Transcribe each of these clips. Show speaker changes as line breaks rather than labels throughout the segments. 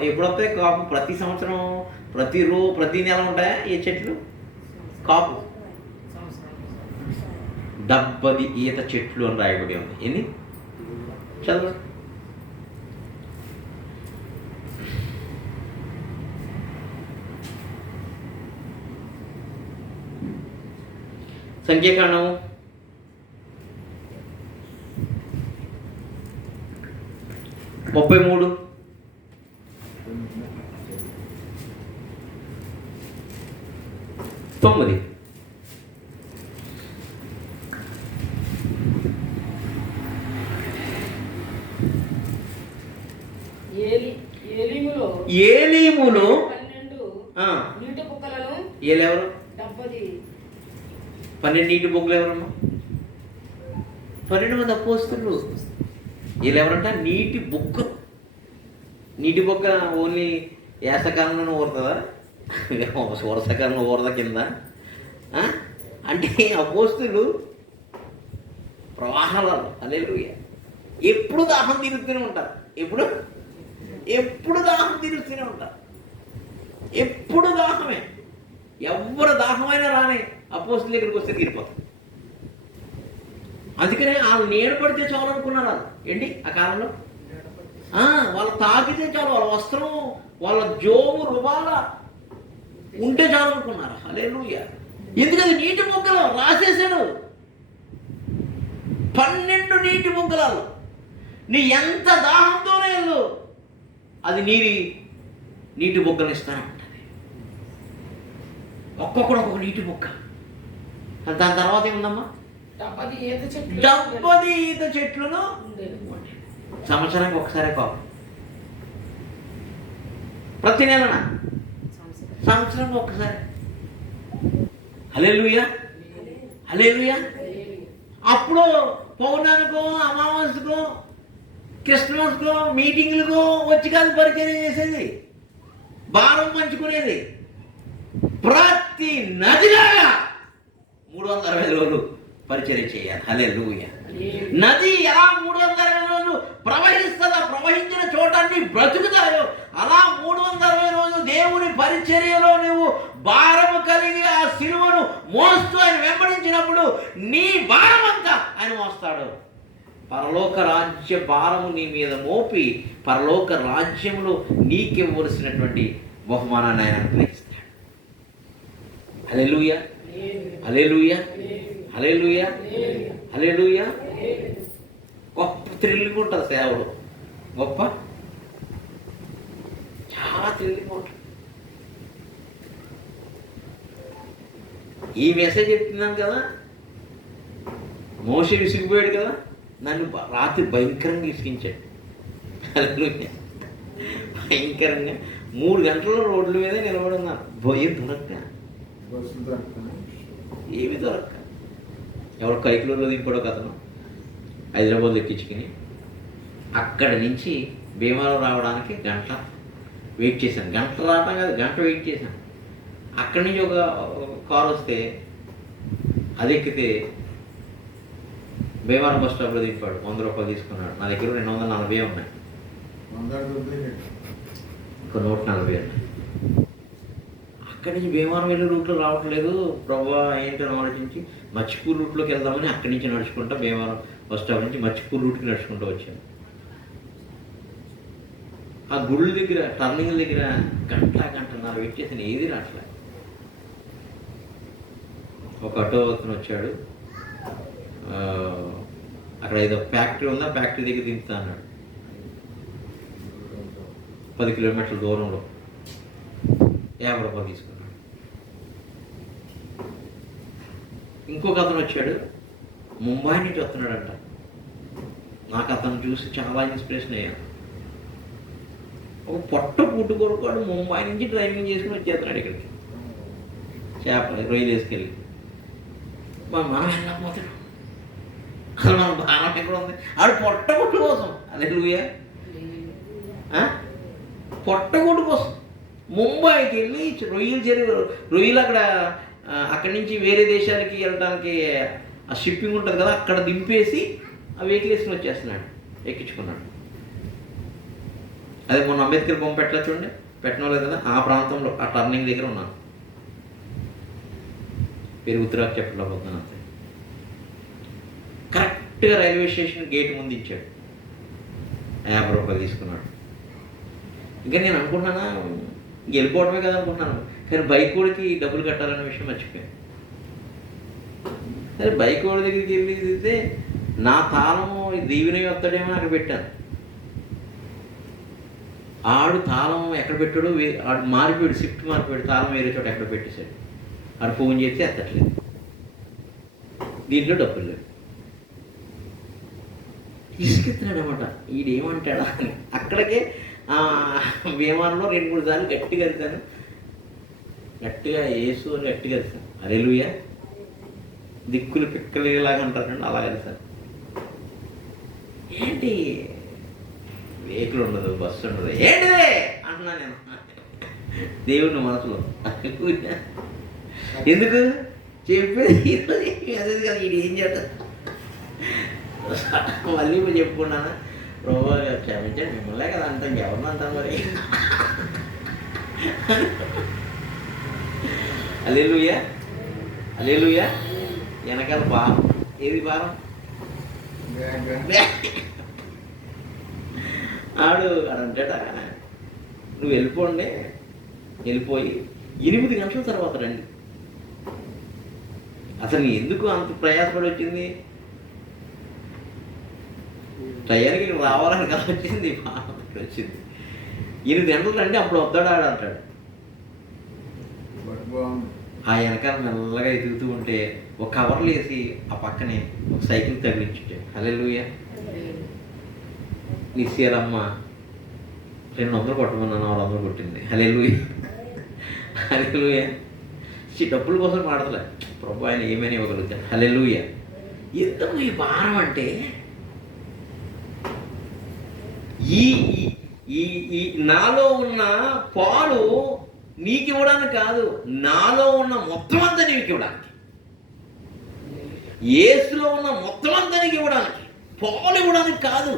ఎప్పుడు వస్తాయి కాపు ప్రతి సంవత్సరం ప్రతి రో ప్రతి నెల ఉంటాయా ఏ చెట్లు? కాపు. డబ్బది ఈత చెట్లు అని రాయబడి ఉంది. ఎన్ని? చదువు సంఖ్యాకాండము. ముప్పై మూడు. తొమ్మిది.
ఏలి ఏలిములో
ఏలెవరు పన్నెండు నీటి బొగ్గులు ఎవరమ్మా పన్నెండు మంది అపోస్తులు వీళ్ళెవరంట నీటి బొక్క. నీటి బొక్క ఓన్లీ వేసకాలంలోనే ఊరుతుందా? వర్షాకాలంలో ఊరద కింద. ఆ? అంటే అపోస్తులు ప్రవాహాలలో అల్లెలుయ్య ఎప్పుడు దాహం తీరుస్తూనే ఉంటారు. ఎప్పుడు? ఎప్పుడు దాహం తీరుస్తూనే ఉంటారు. ఎప్పుడు దాహమే? ఎవరు దాహమైనా రానే అపోస్తుల దగ్గరికి వస్తే తీరిపోతుంది అందుకనే వాళ్ళు నీడ పడితే చాలు అనుకున్నారు వాళ్ళు. ఏంటి? ఆ కాలంలో? ఆ, వాళ్ళు తాకితే చాలు. వాళ్ళ వస్త్రం వాళ్ళ జోము రుబాల ఉంటే చాలు అనుకున్నారు. హల్లెలూయా. ఎందుకంటే నీటి మొక్కలు రాసేసాడు పన్నెండు నీటి మొక్కలు నీ ఎంత దాహంతోనే వెళ్ళు. అది నీరి నీటి బొగ్గలు ఇస్తానే ఉంటుంది ఒక్కొక్కడు ఒక్కొక్క నీటి బొక్క దాని తర్వాత ఏముందమ్మా?
డెబ్బది ఈత
చెట్లను. సంవత్సరానికి ఒకసారి కాపు ప్రతి నెలన. సంవత్సరం ఒకసారి. Hallelujah hallelujah. అప్పుడు పౌర్ణానికో అమావాస్యకో క్రిస్మస్కో మీటింగ్లకో వచ్చి కాదు పరిచయం చేసేది. భారం పంచుకునేది. ప్రతి నదిలాగా మూడు వందల అరవై రోజులు. పరిచయం చేయాలి. హలే
ఏలి.
నది ఎలా మూడు వందల అరవై రోజులు ప్రవహిస్తుందా ప్రవహించిన చోటాన్ని బ్రతుకుతాయో అలా మూడు వందల అరవై రోజులు దేవుని పరిచర్యలో నువ్వు భారము కలిగి ఆ సిలువను మోస్తూ ఆయన వెంబడించినప్పుడు నీ భారం అంతా ఆయన మోస్తాడు. పరలోక రాజ్య భారము నీ మీద మోపి పరలోక రాజ్యములో నీకివ్వవలసినటువంటి బహుమానాన్ని ఆయన అనుగ్రహిస్తాడు. హల్లెలూయా.
ఏలి.
హల్లెలూయా.
ఏలి.
గొప్ప థ్రిల్లింగ్ ఉంటుంది సేవలు. గొప్ప. చాలా థ్రిల్లింగ్ ఉంటుంది. ఈ మెసేజ్ చెప్తున్నాను కదా? మోస విసిగిపోయాడు కదా? నన్ను రాత్రి భయంకరంగా విసిగించాడు. భయంకరంగా. మూడు గంటల రోడ్ల మీద నిలబడి ఉన్నాను భయం దొరక్క. ఏమి దొరక్క. ఎవరు కైకులలో దింపాడో కథను హైదరాబాద్ ఎక్కించుకుని అక్కడి నుంచి భీమవరం రావడానికి గంట వెయిట్ చేశాను. గంట రావడం కాదు గంట వెయిట్ చేశాను. అక్కడి నుంచి ఒక కార్ వస్తే అది ఎక్కితే భీమవరం బస్ స్టాప్లో దింపాడు. వంద రూపాయలు తీసుకున్నాడు. నా దగ్గర రెండు వందల నలభై ఉన్నాయి. ఒక నూట నలభై ఉన్నాయి. అక్కడి నుంచి భీమవరం వెళ్ళే రూట్లో రావట్లేదు ప్రభా ఏంటని ఆలోచించి మచ్చిపూర్ రూట్లోకి వెళ్దామని అక్కడి నుంచి నడుచుకుంటా భీమవరం బస్ స్టాప్ నుంచి మచ్చిపూర్ రూట్కి నడుచుకుంటూ వచ్చాను. ఆ గుళ్ళ దగ్గర టర్నింగ్ దగ్గర గంట గంటన్నర వెయిట్ ఏది రావట్లే ఒక ఆటో అతను వచ్చాడు. అక్కడ ఏదో ఫ్యాక్టరీ ఉందా? ఫ్యాక్టరీ దగ్గర దింపుతా అన్నాడు. పది కిలోమీటర్ల దూరంలో. యాభై రూపాయలు తీసుకున్నాడు. ఇంకొక అతను వచ్చాడు. ముంబై నుంచి వస్తున్నాడంట. నాకు అతను చూసి చాలా ఇన్స్పిరేషన్ అయ్యాను ఒక పొట్ట పుట్టు కొడుకోడు ముంబై నుంచి డ్రైవింగ్ చేసుకుని వచ్చేస్తున్నాడు ఇక్కడికి. చేప రొయ్యలు వేసుకెళ్ళి. మా మనం వెళ్ళకపోతాడు అసలు మన భారం ఎక్కడ ఉంది? ఆడు పొట్ట కొట్టు కోసం. అదే లూయా? కొట్టు కోసం. ముంబైకి వెళ్ళి రొయ్యలు చెరువు రొయ్యలు అక్కడ అక్కడి నుంచి వేరే దేశాలకి వెళ్ళడానికి ఆ షిప్పింగ్ ఉంటుంది కదా అక్కడ దింపేసి ఆ వెహికల్ వేసుకుని వచ్చేస్తున్నాడు ఎక్కించుకున్నాడు. అదే మొన్న అంబేద్కర్ బొమ్మ పెట్టలే చూడండి. పెట్టనోలేదు కదా ఆ ప్రాంతంలో ఆ టర్నింగ్ దగ్గర ఉన్నాను పేరు ఉత్తరాకు చెప్పలేకపోతున్నాను అంతే. కరెక్ట్గా రైల్వే స్టేషన్ గేట్ ముందు ఇచ్చాడు. యాభై రూపాయలు తీసుకున్నాడు. ఇంకా నేను అనుకుంటున్నానా? వెళ్ళిపోవడమే కదా అనుకుంటున్నాను. కానీ బైక్ వాడికి డబ్బులు కట్టాలనే విషయం మర్చిపోయాను. సరే బైక్ వాడి దగ్గరికి వెళ్ళి దిగితే నా తాళము దీవిని వస్తాడేమో అక్కడ పెట్టాను. ఆడు తాళం ఎక్కడ పెట్టాడు ఆడు మారిపోయాడు షిఫ్ట్ మారిపోయాడు తాళం వేరే చోట ఎక్కడ పెట్టేశాడు. ఆడు ఫోన్ చేస్తే ఎత్తట్లేదు. దీంట్లో డబ్బులు లేవు. ఇసుకెత్తున్నాడు అనమాట ఈడేమంటాడా అని. అక్కడికే విమానంలో రెండు మూడు సార్లు గట్టిగా వెళ్తాను. గట్టిగా వేసు అని గట్టిగా వెళ్తాను. అరెలుయ దిక్కులు పిక్కలేలాగా అంటారండి అలా వెళ్తాను. ఏంటి? వెహికల్ ఉండదు బస్సు ఉండదు. ఏంటిదే? అంటున్నా నేను. దేవుని మనసులో. ఎందుకు? చెప్పేది అదే కదా. ఇది ఏం చేస్తాను మళ్ళీ చెప్పుకున్నానా చెప్పుకున్నాను ప్రభు క్షమించండి మిమ్మల్నే కదా అంటాం ఎవరిని అంటాం మరి? అలేలుయా అలేలుయా వెనకాల భారం. ఏది భారం? ఆడు ఆడు అంటాడ? నువ్వు వెళ్ళిపోండి. వెళ్ళిపోయి ఎనిమిది నిమిషాల తర్వాత రండి. అసలు ఎందుకు అంత ప్రయాసపడి వచ్చింది? టయానికి ఇక్కడ రావాలని కదా వచ్చింది బాగా వచ్చింది. ఎనిమిది గంటలు రండి అప్పుడు వద్దాడు ఆడు అంటాడు. ఆ వెనకాల మెల్లగా ఎదుగుతూ ఉంటే ఒక కవర్లు వేసి ఆ పక్కనే ఒక సైకిల్ తగిలించుంటే హల్లెలూయా. నిశ్చయరమ్మ రెండు వందలు కొట్టమన్నా నాలుగు వందలు కొట్టింది. హల్లెలూయా. హల్లెలూయా. చి డబ్బుల కోసం మాడతలే ప్రభు ఆయన ఏమైనా ఇవ్వగలుగుతాడు. హల్లెలూయా. ఎందుకు ఈ భారం అంటే ఈ ఈ- ఈ నాలో ఉన్న పాలు నీకు ఇవ్వడానికి కాదు నాలో ఉన్న మొత్తం అంతా నీకు ఇవ్వడానికి ఏసులో ఉన్న మొత్తం అంతా నీకు ఇవ్వడానికి పాలు ఇవ్వడానికి కాదు.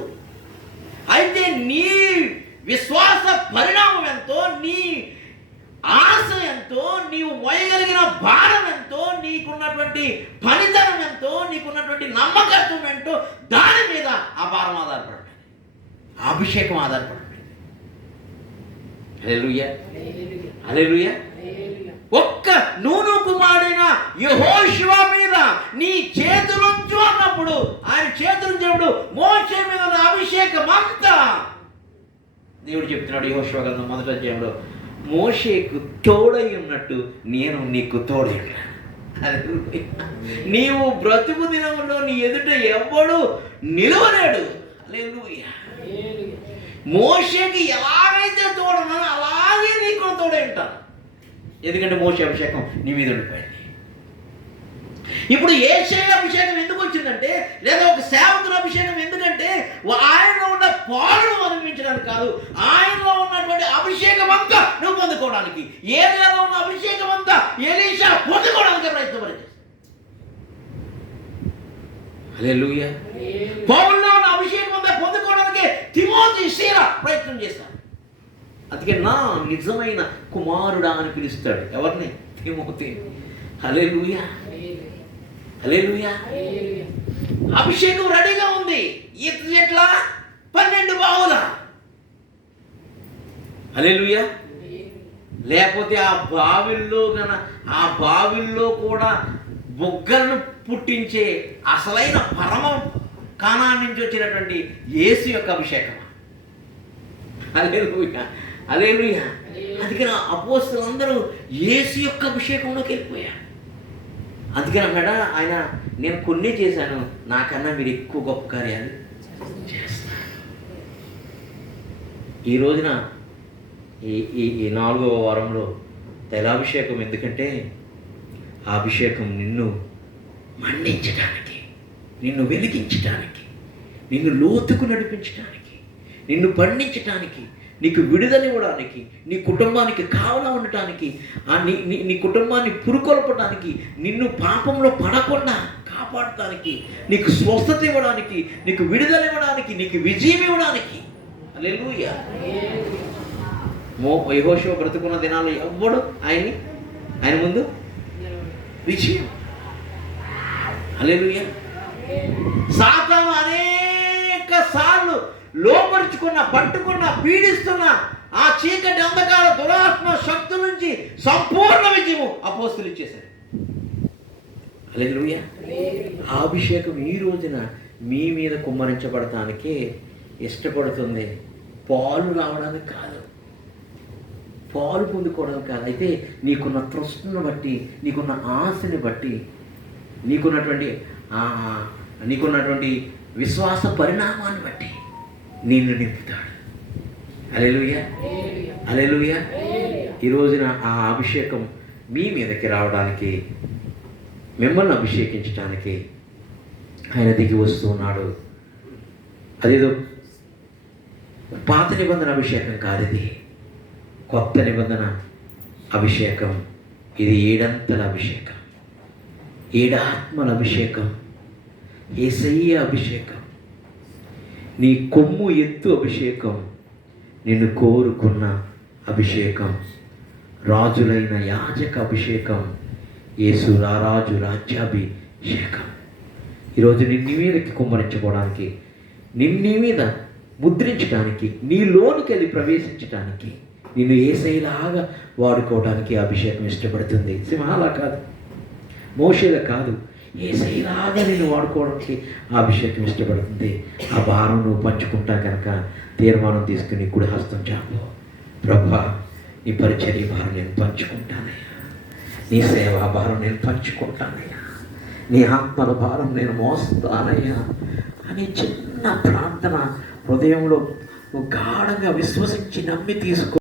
అయితే నీ విశ్వాస పరిణామం ఎంతో నీ ఆశ ఎంతో నీవు మోయగలిగిన భారం ఎంతో నీకున్నటువంటి పనితనం ఎంతో నీకున్నటువంటి నమ్మకత్వం ఎంతో దాని మీద ఆ భారం ఆధారపడి అభిషేకం ఆధారపడి ఒక్క నూను కుమారుడైన యెహోషువ మీద నీ చేతులుంచు అన్నప్పుడు ఆయన చేతులుంచినప్పుడు మోషే మీద ఉన్న అభిషేకం అంతా దేవుడు చెప్తున్నాడు యెహోషువ గ్రంథం మొదటి అధ్యాయంలో మోషేకు తోడై ఉన్నట్టు నేను నీకు తోడై. నీవు బ్రతుకు దినములో నీ ఎదుట ఎవ్వడు నిలవలేడు. హల్లెలూయా. మోషేకి ఎలాగైతే తోడనో అలాగే నీకు కూడా తోడే ఉంటాను ఎందుకంటే మోషే అభిషేకం నీ మీద ఉండిపోయింది. ఇప్పుడు ఏషే అభిషేకం ఎందుకు వచ్చిందంటే లేదా ఒక సేవకుల అభిషేకం ఎందుకంటే ఆయనలో ఉన్న పాలను అనుభవించడానికి కాదు ఆయనలో ఉన్నటువంటి అభిషేకం అంతా నువ్వు పొందుకోవడానికి. ఏరియాలో ఉన్న అభిషేకం అంతా ఎలీషా పొందుకోవడానికి ప్రయత్నం హల్లెలూయా. పౌల్లో ఉన్న అభిషేకం తిమోతి ప్రయత్నం చేశాడు అందుకే నా నిజమైన కుమారుడా అని పిలుస్తాడు. ఎవరిని? తిమోతి. హలే హల్లెలూయా. అభిషేకం రెడీగా ఉంది. ఈత చెట్ల పన్నెండు బావుల. హల్లెలూయా. లేకపోతే ఆ బావిల్లో గన ఆ బావిల్లో కూడా బొగ్గలను పుట్టించే అసలైన పరమ కానా నుంచి వచ్చినటువంటి యేసు యొక్క అభిషేకం అదే అదే అందుకని అపోస్తులందరూ యేసు యొక్క అభిషేకంలోకి వెళ్ళిపోయారు. అందుకని అన్నాడా ఆయన నేను కొన్ని చేశాను. నాకన్నా మీరు ఎక్కువ గొప్ప కార్యాలు చేస్తారు. ఈ రోజున ఈ ఈ ఈ నాలుగవ వారంలో తైలాభిషేకం ఎందుకంటే ఆ అభిషేకం నిన్ను మండించడానికి నిన్ను వెలిగించడానికి నిన్ను లోతుకు నడిపించడానికి నిన్ను పండించటానికి నీకు విడుదలివ్వడానికి నీ కుటుంబానికి కావలా ఉండటానికి ఆ నీ నీ కుటుంబాన్ని పురుకొల్పడానికి నిన్ను పాపంలో పడకుండా కాపాడటానికి నీకు స్వస్థత ఇవ్వడానికి నీకు విడుదల ఇవ్వడానికి నీకు విజయం ఇవ్వడానికి. హల్లెలూయా. మో యహోషో బ్రతుకున్న దినాలు ఎవ్వడు ఆయన్ని ఆయన ముందు విజయం. హల్లెలూయా. సాతాను అనే సార్లు లోపరుచుకున్న పట్టుకున్న పీడిస్తున్న ఆ చీకటి అంధకార దురాత్మ శక్తుల నుంచి సంపూర్ణ విజయము అపోస్తులు ఇచ్చేశారు. ఆ అభిషేకం ఈ రోజున మీ మీద కుమ్మరించబడటానికి ఇష్టపడుతుంది. పాలు రావడానికి కాదు. పాలు పొందుకోవడం కాదు. అయితే నీకున్న ట్రస్ట్ను బట్టి నీకున్న ఆశని బట్టి నీకున్నటువంటి ఆ, నీకున్నటువంటి విశ్వాస పరిణామాన్ని బట్టి నిన్ను నింపుతాడు. అలెలుయ అలెలుయ ఈ రోజున ఆ అభిషేకం మీ మీదకి రావడానికి మిమ్మల్ని అభిషేకించడానికి ఆయన దిగి వస్తున్నాడు అదేదో పాత నిబంధన అభిషేకం కాదు ఇది. కొత్త నిబంధన అభిషేకం. ఇది ఏడంతల అభిషేకం. ఏడాత్మల అభిషేకం. ఏసయ్య అభిషేకం. నీ కొమ్ము ఎత్తు అభిషేకం. నిన్ను కోరుకున్న అభిషేకం. రాజులైన యాజక అభిషేకం. యేసు రారాజు రాజ్యాభిషేకం. ఈరోజు నిన్ను మీదకి కుమ్మరించుకోవడానికి నిన్ని మీద ముద్రించడానికి నీ లోనికి వెళ్ళి ప్రవేశించడానికి నిన్ను ఏసైలాగా వాడుకోవడానికి అభిషేకం ఇష్టపడుతుంది. సింహాల కాదు. మోషేల కాదు. ఏసైలాగా నేను వాడుకోవడానికి ఆ అభిషేకం ఇష్టపడుతుంది. ఆ భారం నువ్వు పంచుకుంటా కనుక తీర్మానం తీసుకుని కుడి హస్తం చాపు. ప్రభా నీ పరిచర్య భారం నేను పంచుకుంటానయ్యా. నీ సేవా భారం నేను పంచుకుంటానయ్యా. నీ ఆత్మల భారం నేను మోస్తానయ్యా. అని చిన్న ప్రార్థన హృదయంలో గాఢంగా విశ్వసించి నమ్మి తీసుకో.